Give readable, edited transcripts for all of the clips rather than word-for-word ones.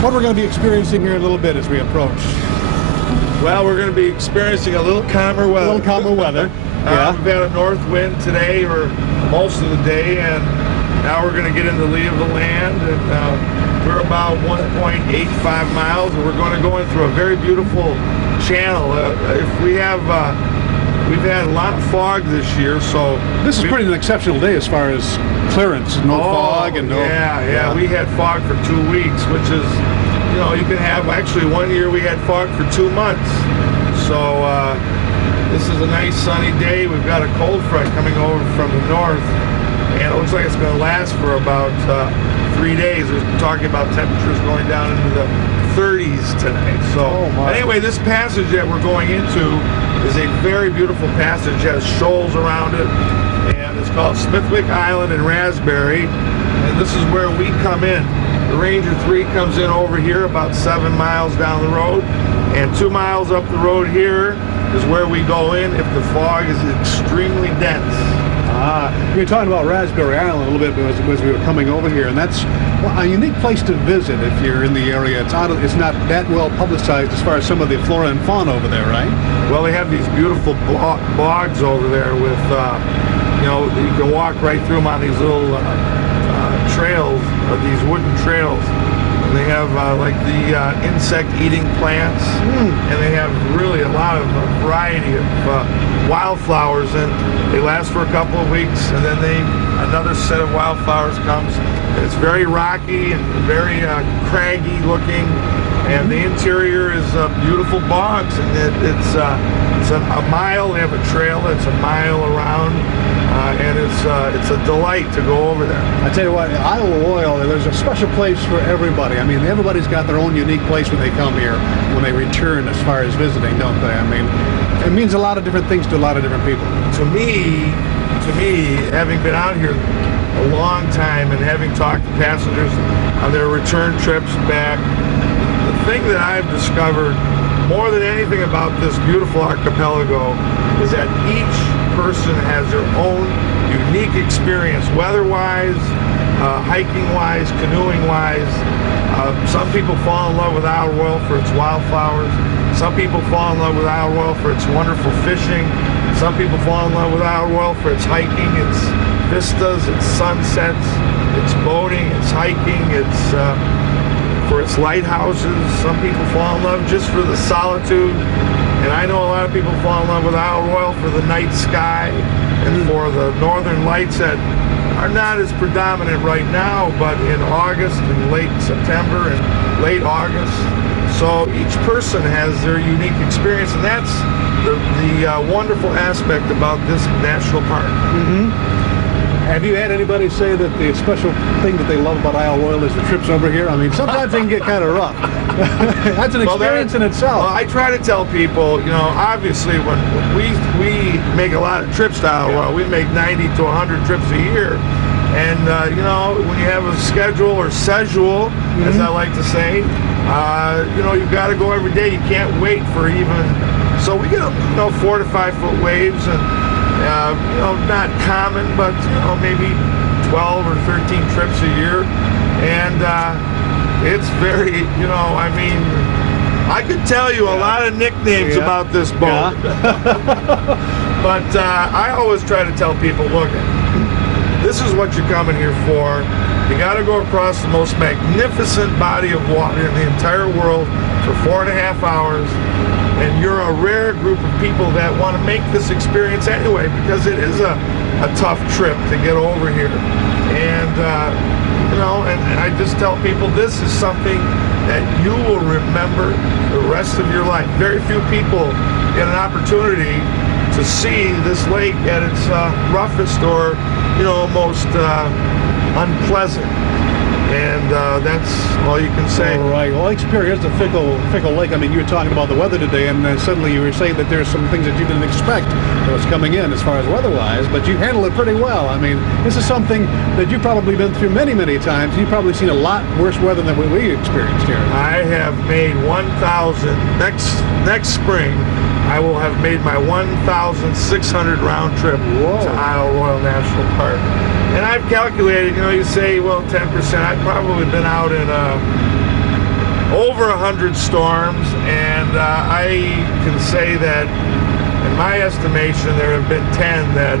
what we're going to be experiencing here in a little bit as we approach. Well, we're going to be experiencing a little calmer weather. A little calmer weather. Yeah. We've had a north wind today or most of the day, and now we're going to get in the lee of the land, and we're about 1.85 miles, and we're going to go in through a very beautiful channel. If we have, we've had a lot of fog this year, so this is pretty an exceptional day as far as clearance. No fog and no. Yeah. We had fog for 2 weeks, which is, you know, you can have, actually one year we had fog for 2 months. So this is a nice sunny day. We've got a cold front coming over from the north, and it looks like it's going to last for about 3 days. We're talking about temperatures going down into the 30s tonight. So anyway, this passage that we're going into is a very beautiful passage. It has shoals around it, and it's called Smithwick Island and Raspberry, and this is where we come in. The Ranger 3 comes in over here about 7 miles down the road, and 2 miles up the road here is where we go in if the fog is extremely dense. You were talking about Raspberry Island a little bit as we were coming over here, and that's a unique place to visit if you're in the area. It's not that well publicized as far as some of the flora and fauna over there, right? Well, they have these beautiful bogs over there with, you know, you can walk right through them on these little trails, these wooden trails. And they have like the insect-eating plants, and they have really a lot of variety of wildflowers, and they last for a couple of weeks, and then another set of wildflowers comes. And it's very rocky and very craggy looking, and the interior is beautiful bogs, and it's a mile. They have a trail that's a mile around. And it's a delight to go over there. I tell you what, ISLE Royale, there's a special place for everybody. I mean, everybody's got their own unique place when they come here, when they return as far as visiting, don't they? I mean, it means a lot of different things to a lot of different people. To me, having been out here a long time and having talked to passengers on their return trips back, the thing that I've discovered more than anything about this beautiful archipelago is that each person has their own unique experience, weather-wise, hiking-wise, canoeing-wise. Some people fall in love with ISLE Royale for its wildflowers. Some people fall in love with ISLE Royale for its wonderful fishing. Some people fall in love with ISLE Royale for its hiking, its vistas, its sunsets, its boating, its hiking, its for its lighthouses. Some people fall in love just for the solitude. And I know a lot of people fall in love with ISLE Royale for the night sky and for the northern lights that are not as predominant right now, but in August and late September and late August. So each person has their unique experience, and that's the wonderful aspect about this national park. Have you had anybody say that the special thing that they love about ISLE Royale is the trips over here? I mean, sometimes they can get kind of rough. That's an experience in itself. Well, I try to tell people, you know, obviously when we make a lot of trips to ISLE Royale, we make 90 to 100 trips a year. And, you know, when you have a schedule or schedule, as I like to say, you know, you've got to go every day. You can't wait for even, so we get, you know, 4 to 5 foot waves, and you know, not common, but, you know, maybe 12 or 13 trips a year. And it's very, you know, I mean, I could tell you a lot of nicknames about this boat. But I always try to tell people, look, this is what you're coming here for. You got to go across the most magnificent body of water in the entire world for 4.5 hours. And you're a rare group of people that want to make this experience anyway, because it is a tough trip to get over here. And, you know, and I just tell people this is something that you will remember the rest of your life. Very few people get an opportunity to see this lake at its roughest or, you know, most unpleasant. And that's all you can say. All right. Well, Lake Superior is a fickle lake. I mean, you were talking about the weather today, and suddenly you were saying that there's some things that you didn't expect that was coming in as far as weather-wise, but you handled it pretty well. I mean, this is something that you've probably been through many, many times. You've probably seen a lot worse weather than what we experienced here. I have made 1,000. Next spring, I will have made my 1,600 round trip to ISLE Royale National Park. And I've calculated, you know, you say, well, 10%. I've probably been out in over 100 storms, and I can say that in my estimation there have been 10 that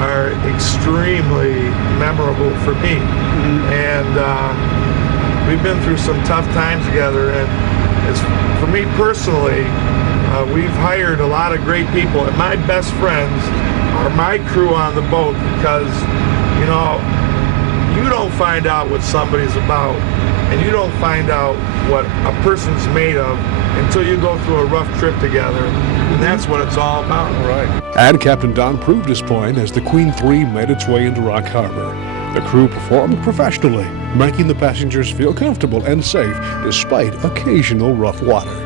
are extremely memorable for me. And we've been through some tough times together, and for me personally, we've hired a lot of great people, and my best friends are my crew on the boat, because you know, you don't find out what somebody's about, and you don't find out what a person's made of until you go through a rough trip together, and that's what it's all about. Right. And Captain Don proved his point as the Queen 3 made its way into Rock Harbor. The crew performed professionally, making the passengers feel comfortable and safe despite occasional rough waters.